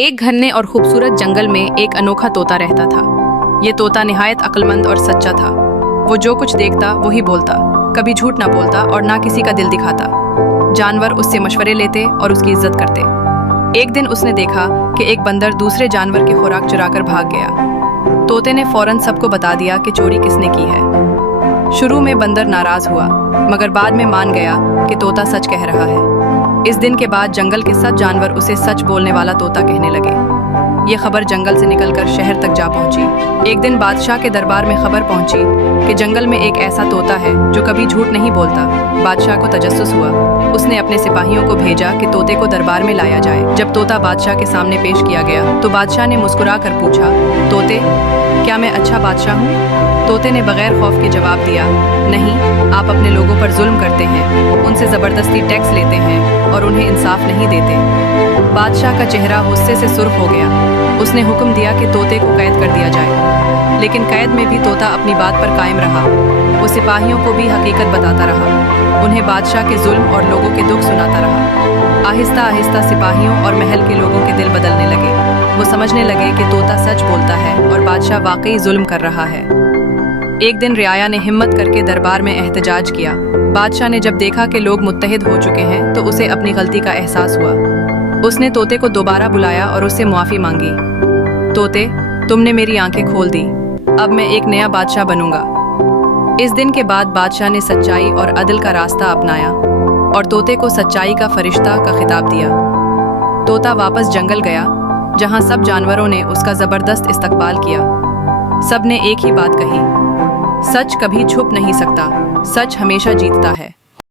एक घने और खूबसूरत जंगल में एक अनोखा तोता रहता था। ये तोता निहायत अक्लमंद और सच्चा था। वो जो कुछ देखता वही बोलता, कभी झूठ ना बोलता और ना किसी का दिल दिखाता। जानवर उससे मशवरे लेते और उसकी इज्जत करते। एक दिन उसने देखा कि एक बंदर दूसरे जानवर की खुराक चुराकर भाग गया। तोते ने फौरन सबको बता दिया कि चोरी किसने की है। शुरू में बंदर नाराज हुआ, मगर बाद में मान गया कि तोता सच कह रहा है। इस दिन के बाद जंगल के सब जानवर उसे सच बोलने वाला तोता कहने लगे। ये खबर जंगल से निकलकर शहर तक जा पहुंची। एक दिन बादशाह के दरबार में खबर पहुंची कि जंगल में एक ऐसा तोता है जो कभी झूठ नहीं बोलता। बादशाह को तजस्सुस हुआ। उसने अपने सिपाहियों को भेजा कि तोते को दरबार में लाया जाए। जब तोता बादशाह के सामने पेश किया गया तो बादशाह ने मुस्कुरा कर पूछा, तोते, क्या मैं अच्छा बादशाह हूँ? तोते ने बगैर खौफ के जवाब दिया, नहीं, आप अपने लोगों पर जुल्म करते हैं, उनसे ज़बरदस्ती टैक्स लेते हैं और उन्हें इंसाफ नहीं देते। बादशाह का चेहरा गुस्से से सुर्ख हो गया। उसने हुक्म दिया कि तोते को कैद कर दिया जाए, लेकिन कैद में भी तोता अपनी बात पर कायम रहा। वो सिपाहियों को भी हकीकत बताता रहा, उन्हें बादशाह के जुल्म और लोगों के दुख सुनाता रहा। आहिस्ता आहिस्ता सिपाहियों और महल के लोगों के दिल बदलने लगे। वो समझने लगे कि तोता सच बोलता है और बादशाह वाकई जुल्म कर रहा है। एक दिन रियाया ने हिम्मत करके दरबार में एहतजाज किया। बादशाह ने जब देखा कि लोग मुत्तहिद हो चुके हैं तो उसे अपनी गलती का एहसास हुआ। उसने तोते को दोबारा बुलाया और उससे मुआफ़ी मांगी। तोते, तुमने मेरी आंखें खोल दी, अब मैं एक नया बादशाह बनूंगा। इस दिन के बाद बादशाह ने सच्चाई और अदल का रास्ता अपनाया और तोते को सच्चाई का फरिश्ता का खिताब दिया। तोता वापस जंगल गया, जहां सब जानवरों ने उसका ज़बरदस्त इस्तकबाल किया। सब ने एक ही बात कही, सच कभी छुप नहीं सकता, सच हमेशा जीतता है।